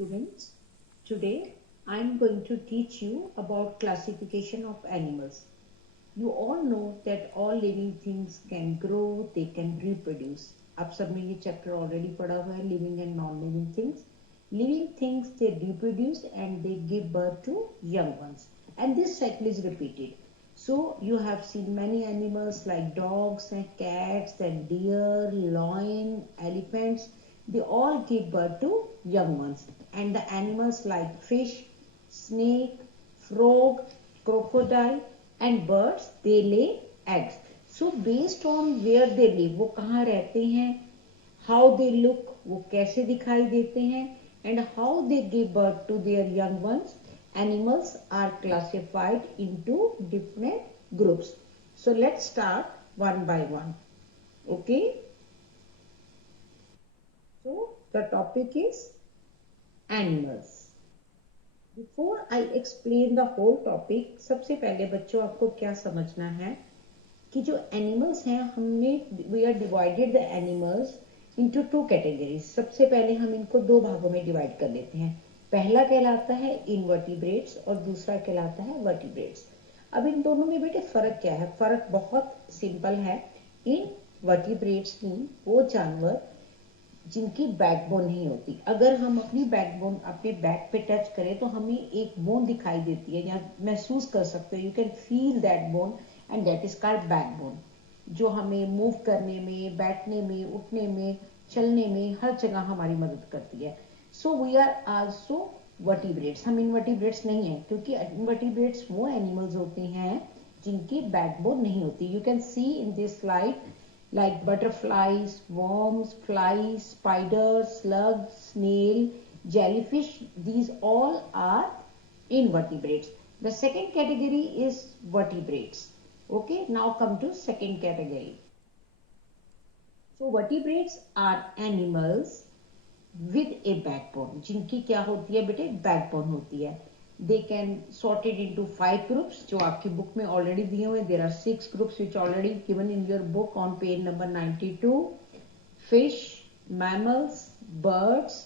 Students, today I am going to teach you about classification of animals. You all know that all living things can grow, they can reproduce. आप सबने ये chapter already पढ़ा हुआ है, living and non living things. Living things they reproduce and they give birth to young ones, and this cycle is repeated. So you have seen many animals like dogs and cats and deer, lion, elephants. They all give birth to young ones, and the animals like fish, snake, frog, crocodile and birds, they lay eggs. So based on where they live, वो कहाँ रहते हैं, how they look, वो कैसे दिखाई देते हैं, and how they give birth to their young ones, animals are classified into different groups. So let's start one by one. Okay, so the topic is animals. Before I explain the whole topic, सबसे पहले बच्चों आपको क्या समझना है कि जो animals हैं, हमने we are divided the animals into two categories. सबसे पहले हम इनको दो भागों में डिवाइड कर लेते हैं. पहला कहलाता है इनवर्टिब्रेट्स और दूसरा कहलाता है वर्टिब्रेट्स. अब इन दोनों में बेटे फर्क क्या है? फर्क बहुत सिंपल है. इन वर्टिब्रेट्स में वो जानवर जिनकी बैकबोन नहीं होती. अगर हम अपनी बैकबोन अपने बैक पे टच करें तो हमें एक बोन दिखाई देती है या महसूस कर सकते हो. You can feel that bone and that is called backbone, जो हमें मूव करने में, बैठने में, उठने में, चलने में, हर जगह हमारी मदद करती है. So we are also vertebrates. हम इनवर्टिब्रेट्स नहीं है, क्योंकि इनवर्टिब्रेट्स वो एनिमल्स होते हैं जिनकी बैकबोन नहीं होती. You can see in this slide like butterflies, worms, flies, spiders, slugs, snail, jellyfish. These all are invertebrates. The second category is vertebrates. Okay, now come to second category. So vertebrates are animals with a backbone. जिनकी क्या होती है बेटे? Backbone होती है. They can sorted into 5 groups जो आपकी book में ऑलरेडी दिए हुए. There are 6 groups which already given in your book on page number 92. Fish, mammals, birds,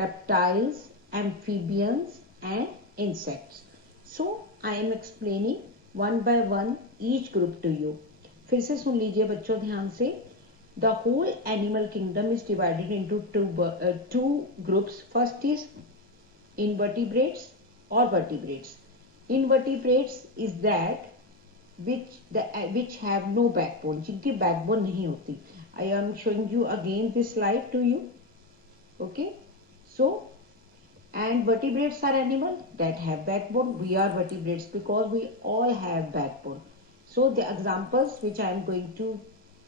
reptiles, amphibians and insects. So I am explaining one by one each group to you. फिर से सुन लीजिए बच्चों ध्यान से. The whole animal kingdom is divided into two groups. First is invertebrates or vertebrates. Invertebrates is that which have no backbone, जिनकी backbone नहीं होती. I am showing you again this slide to you. Okay, so and vertebrates are animals that have backbone. We are vertebrates because we all have backbone. So the examples which I am going to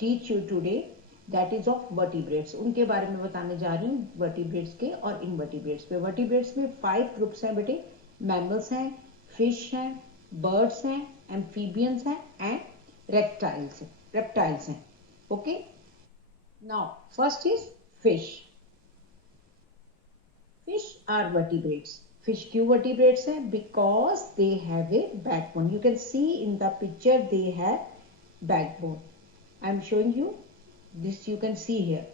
teach you today, that is of vertebrates. उनके बारे में बताने जा रही हूँ, vertebrates के और invertebrates पे. vertebrates में 5 groups हैं बेटे. मैमल्स हैं, फिश हैं, बर्ड्स हैं, एम्फीबियंस हैं एंड रेप्टाइल्स हैं. Okay, now first is fish. Fish are vertebrates. Fish क्यों वर्टिब्रेट्स हैं? Because they have a backbone. You can see in the picture they have backbone. I am showing you this. You can see here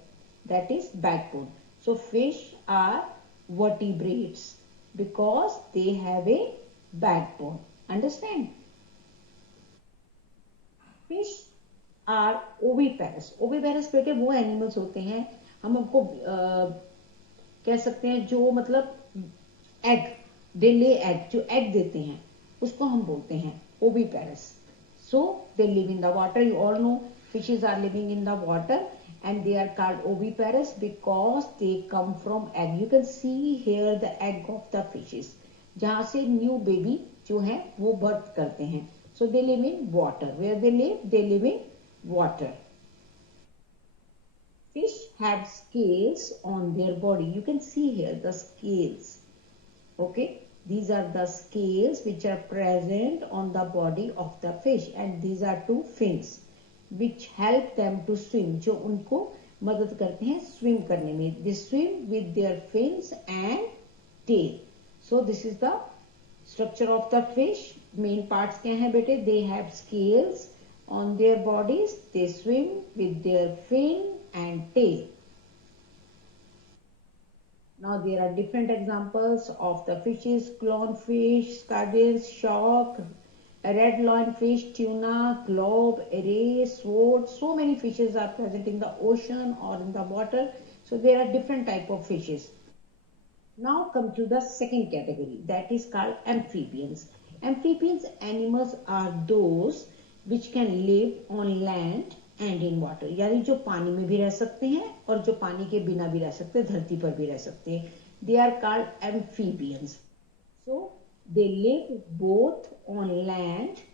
that is backbone. So fish are vertebrates because they have a backbone. Understand? Fish are oviparous. Oviparous बेटे वो animals होते हैं, हम आपको कह सकते हैं जो मतलब एग, दे ले एग, जो एग देते हैं उसको हम बोलते हैं oviparous. So they live in the water. You all know fishes are living in the water and they are called oviparous because they come from egg. You can see here the egg of the fishes, जहां से new baby जो है वो birth करते हैं. So they live in water. Where they live? They live in water. Fish have scales on their body. You can see here the scales. Okay, these are the scales which are present on the body of the fish, and these are two fins which help them to swim, जो उनको मदद करते हैं swim करने में. They swim with their fins and tail. So this is the structure of the fish. Main parts क्या हैं बेटे? They have scales on their bodies. They swim with their fin and tail. Now there are different examples of the fishes: clownfish, scourges, shark, red lionfish, tuna, globe, ray, sword. So many fishes are present in the ocean or in the water. So there are different type of fishes. Now come to the second category, that is called amphibians. Amphibians animals are those which can live on land and in water. यानी जो पानी में भी रह सकते हैं और जो पानी के बिना भी रह सकते हैं, धरती पर भी रह सकते हैं. They are called amphibians. So they live both on land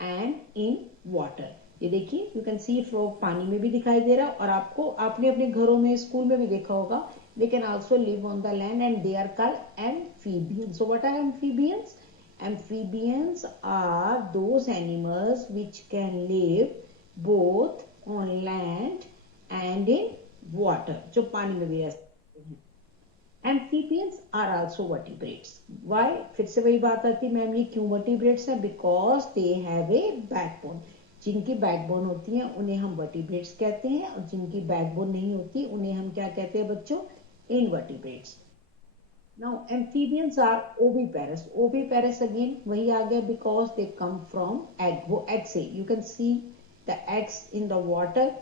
and in water. ये देखिए, यू कैन सी फ्रॉग पानी में भी दिखाई दे रहा है और आपको आपने अपने घरों में स्कूल में भी देखा होगा. They can also live on the land and they are called amphibians. So what are amphibians? Amphibians are those animals which can live both on land and in water. जो पानी में भी रह सकते हैं. Amphibians are also vertebrates. Why? फिर से वही बात आती है मैम, ये क्यों vertebrates हैं? Because they have a backbone. जिनकी बैकबोन होती है उन्हें हम वर्टिब्रेट्स कहते हैं और जिनकी बैकबोन नहीं होती उन्हें हम क्या कहते हैं बच्चों? Invertebrates. Now amphibians are oviparous. Oviparous again वही आ गया because they come from egg. वो एग से, you can see the eggs in the water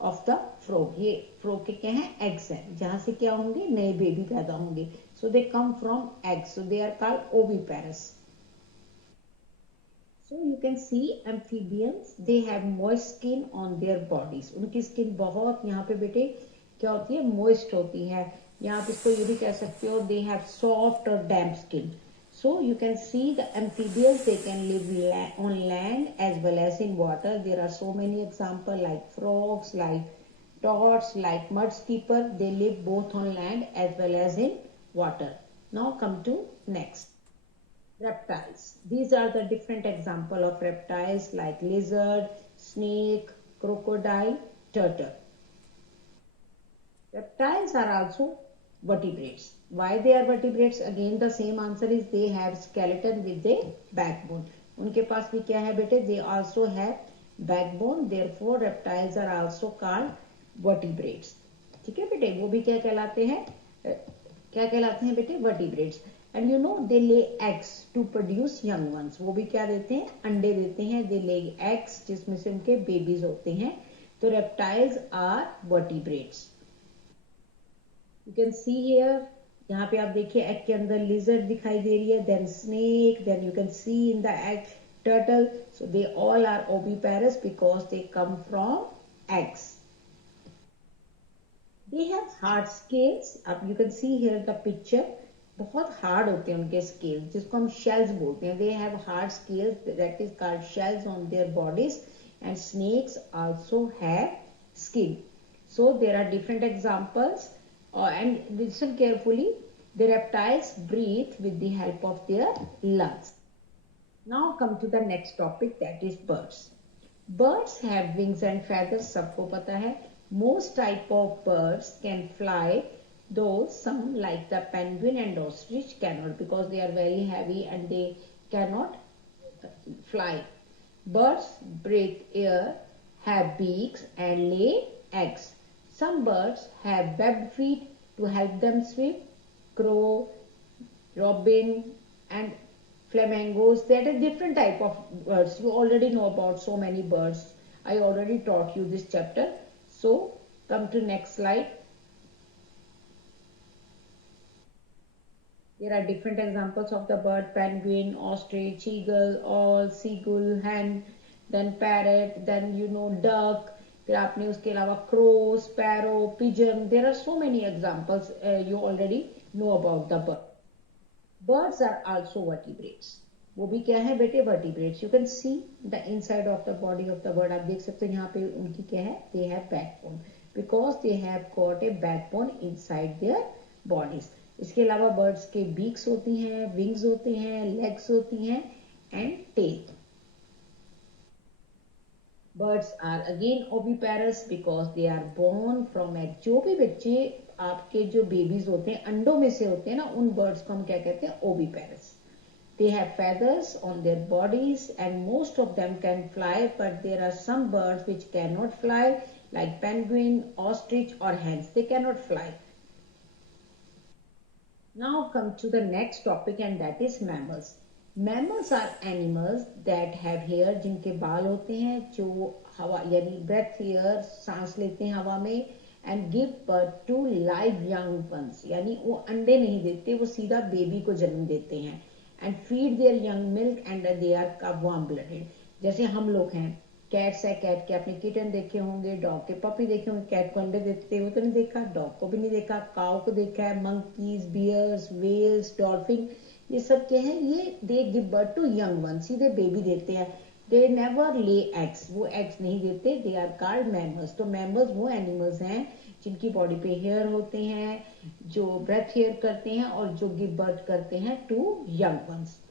of the frog. ये फ्रॉग के क्या है? एग्स हैं, जहां से क्या होंगे? नए बेबी पैदा होंगे. So they come from eggs, so they are called oviparous. So you can see amphibians, they have moist skin on their bodies. उनकी स्किन बहुत यहाँ पे बेटे क्या होती है? मोइस्ट होती है. या आप इसको ये भी कह सकते हो they have soft or damp skin. So you can see the amphibians, they can live on land as well as in water. There are so many examples like frogs, like toads, like mudskipper. They live both on land as well as in water. Now come to next. Reptiles. These are the different example of reptiles like lizard, snake, crocodile, turtle. Reptiles are also vertebrates. Why they are vertebrates? Again the same answer is they have skeleton with a backbone. उनके पास भी क्या है बेटे? They also have backbone. Therefore reptiles are also called vertebrates. ठीक है बेटे, वो भी क्या कहलाते हैं? क्या कहलाते हैं बेटे? vertebrates. And you know they lay eggs to produce young ones. वो भी क्या देते हैं? अंडे देते हैं. They lay eggs जिसमें से उनके बेबीज होते हैं. तो reptiles are vertebrates. You can see here, यहाँ पे आप देखिए egg के अंदर lizard दिखाई दे रही है, then snake, then you can see in the egg turtle. So they all are oviparous because they come from eggs. They have hard scales. अब you can see here the picture. बहुत hard होते हैं उनके scales, जिसको हम shells बोलते हैं. They have hard scales, that is called shells on their bodies. And snakes also have skin. So there are different examples and listen carefully. The reptiles breathe with the help of their lungs. Now come to the next topic, that is birds. Birds have wings and feathers. सबको पता है. Most type of birds can fly, though some like the penguin and ostrich cannot because they are very heavy and they cannot fly. Birds breathe air, have beaks and lay eggs. Some birds have webbed feet to help them swim. Crow, robin and flamingos, that is different type of birds. You already know about so many birds. I already taught you this chapter. So come to next slide. There are different examples of the bird: penguin, ostrich, eagle, owl, seagull, hen, then parrot, then you know duck. फिर आपने उसके अलावा crow, sparrow, pigeon. There are so many examples. You already know about the bird. Birds are also vertebrates. वो भी क्या है बेटे? vertebrates. You can see the inside of the body of the bird. आप देख सकते हो यहाँ पे उनकी क्या है? They have backbone because they have got a backbone inside their bodies. इसके अलावा बर्ड्स के बीक्स होती हैं, विंग्स होते हैं, लेग्स होती हैं and tail. Birds are again oviparous because they are born from egg. जो भी बच्चे आपके जो बेबीज होते हैं अंडों में से होते हैं ना, उन बर्ड्स को हम क्या कहते हैं? Oviparous. They have feathers on their bodies and most of them can fly, but there are some birds which cannot fly like penguin, ostrich or hens. They cannot fly. Now come to the next topic and that is mammals. Mammals are animals that have hair, जिनके बाल होते हैं, जो हवा यानी breath air सांस लेते हैं हवा में, and give birth to live young ones, यानी वो अंडे नहीं देते, वो सीधा बेबी को जन्म देते हैं, and feed their young milk and they are warm blooded. जैसे हम लोग हैं, कैट्स है, कैट के आपने किटन देखे होंगे, डॉग के पपी देखे होंगे, कैट को अंडे देते हुए तो नहीं देखा, डॉग को भी नहीं देखा, काऊ को देखा है, मंकीज, बियर्स, वेल्स, डॉल्फिन, ये सब क्या है, ये they give birth to young one, सीधे बेबी देते हैं, दे नेवर ले एग्स, वो एग्स नहीं देते, दे आर कॉल्ड मैमल्स। तो मैमल्स वो एनिमल्स हैं जिनकी बॉडी पे हेयर होते हैं, जो ब्रेथ हेयर करते हैं और जो गिव बर्थ करते हैं to young ones.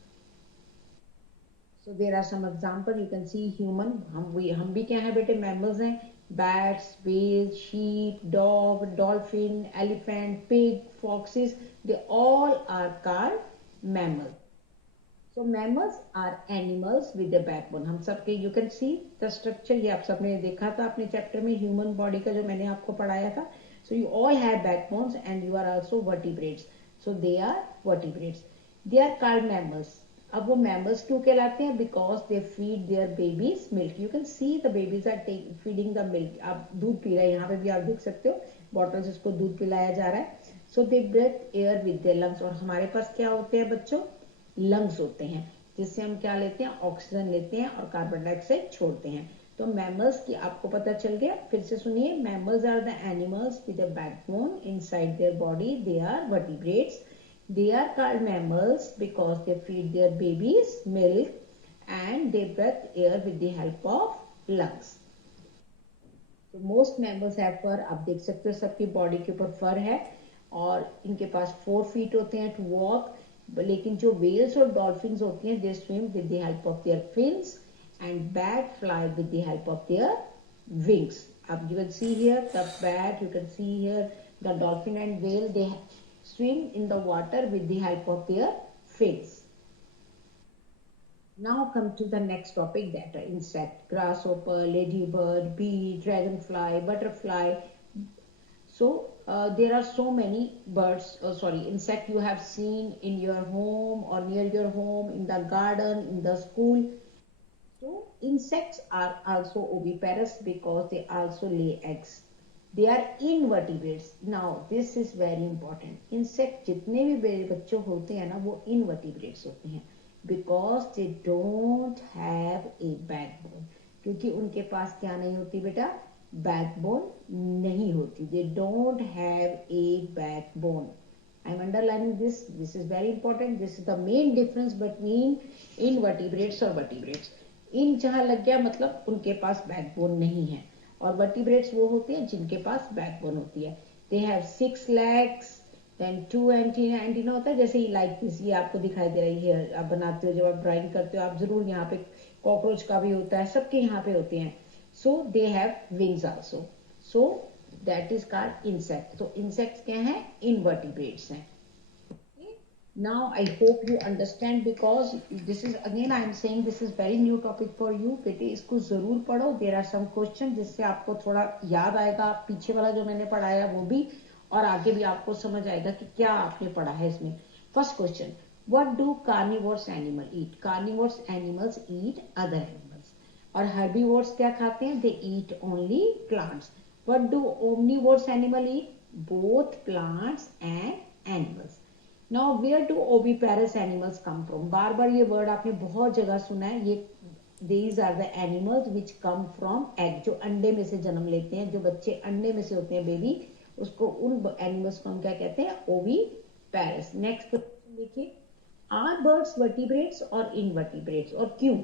So there are some example, you can see human, हम भी क्या है बेटे, mammals हैं, bats, whales, sheep, dog, dolphin, elephant, pig, foxes, they all are called mammals. So mammals are animals with a backbone. हम सबके you can see the structure, ये आप सबने देखा था अपने चैप्टर में ह्यूमन बॉडी का जो मैंने आपको पढ़ाया था. So you all have backbones and you are also vertebrates. So they are vertebrates. They are called mammals. अब वो mammals क्यों कहलाते हैं? Because they feed their babies milk. You can see the babies are feeding the milk. आप दूध P रहे हैं, यहाँ पे भी आप देख सकते हो बॉटल से उसको दूध पिलाया जा रहा है. So they breathe air with their lungs. और हमारे पास क्या होते हैं बच्चों? लंग्स होते हैं, जिससे हम क्या लेते हैं, ऑक्सीजन लेते हैं और कार्बन डाइऑक्साइड छोड़ते हैं. तो मैमल्स की आपको पता चल गया. फिर से सुनिए, mammals are the animals with a backbone inside their body, they are vertebrates. They are called mammals because they feed their babies milk and they breathe air with the help of lungs. So most mammals have fur. आप देख सकते हो सबकी body के ऊपर फर है और इनके पास 4 feet होते हैं टू वॉक. लेकिन जो वेल्स और डॉल्फिन्स होती हैं, they swim with the help of their fins and bat fly with the help of their wings. अब you can see here the bat, you can see here the dolphin and whale, they swim in the water with the help of their fins. Now come to the next topic, that are insect, grasshopper, ladybird, bee, dragonfly, butterfly. So there are so many birds, insect you have seen in your home or near your home, in the garden, in the school. So insects are also oviparous because they also lay eggs. They are invertebrates. Now this is very important. Insect जितने भी बड़े बच्चों होते हैं ना, वो invertebrates होते हैं because they don't have a backbone. क्योंकि उनके पास क्या नहीं होती बेटा, backbone नहीं होती. They don't have a backbone. I'm underlining this. This is very important. This is the main difference between invertebrates और vertebrates. इन जहाँ लग गया मतलब उनके पास backbone नहीं है, और वर्टिब्रेट्स वो होते हैं जिनके पास बैकबोन होती है. They have 6 legs, then 2 antenna होता है, जैसे ही लाइक दिस, ये आपको दिखाई दे रही है. आप बनाते हो, जब आप ड्राइंग करते हो, आप जरूर यहाँ पे कॉकरोच का भी होता है, सबके यहाँ पे होते हैं. So they have wings also. So that is called insect. तो इंसेक्ट्स क्या है, इनवर्टिब्रेट्स हैं. Now I hope you understand because this is again I am saying this is very new topic for you. बेटे इसको जरूर पढ़ो. There are some questions जिससे आपको थोड़ा याद आएगा, पीछे वाला जो मैंने पढ़ाया वो भी, और आगे भी आपको समझ आएगा कि क्या आपने पढ़ा है इसमें. First question, what do carnivores animal eat? Carnivores animals eat other animals. और herbivores क्या खाते हैं? They eat only plants. What do omnivores animal eat? Both plants and animals. Now where do oviparous animals come from? बार बार ये word आपने बहुत जगह सुना है. ये these are the animals which come from egg, जो अंडे में से जन्म लेते हैं, जो बच्चे अंडे में से होते हैं बेबी, उसको उन एनिमल्स को हम क्या कहते हैं, ओविपेरस. नेक्स्ट क्वेश्चन देखिए, आर बर्ड्स वर्टिब्रेट्स और इनवर्टिब्रेट्स, और क्यों?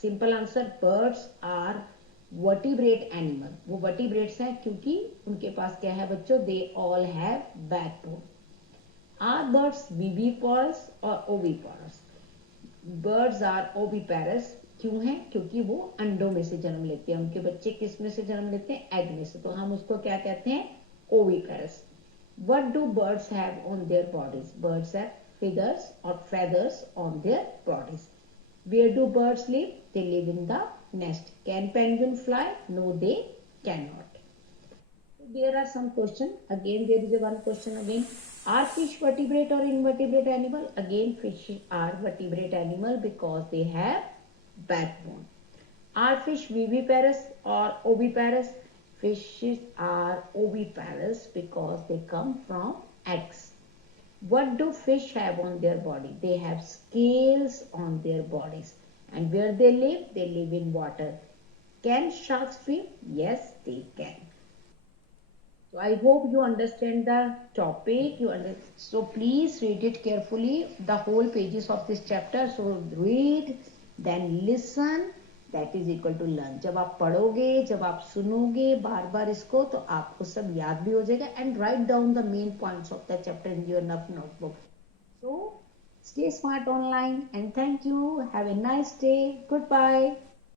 Simple answer, birds are vertebrate animal. वो वर्टिब्रेट्स हैं क्योंकि उनके पास क्या है बच्चों, they all have backbone. Are birds viviparous or oviparous? Birds are oviparous. क्यों है? क्योंकि वो अंडों में से जन्म लेते हैं. उनके बच्चे किस में से जन्म लेते हैं? एग में से. तो हम उसको क्या कहते हैं? Oviparous. What do birds have on their bodies? Birds have feathers on their bodies. Where do birds live? They live in the nest. Can penguin fly? No, they cannot. There are some question. Again, there is a one question again. Are fish vertebrate or invertebrate animal? Again, fish are vertebrate animal because they have backbone. Are fish viviparous or oviparous? Fishes are oviparous because they come from eggs. What do fish have on their body? They have scales on their bodies. And where they live? They live in water. Can sharks swim? Yes, they can. So I hope you understand the topic. So please read it carefully. The whole pages of this chapter. So read, then listen. That is equal to learn. जब आप पढ़ोगे, जब आप सुनोगे बार बार इसको, तो आपको सब याद भी हो जाएगा. And write down the main points of the chapter in your notebook. So stay smart online and thank you. Have a nice day. Goodbye.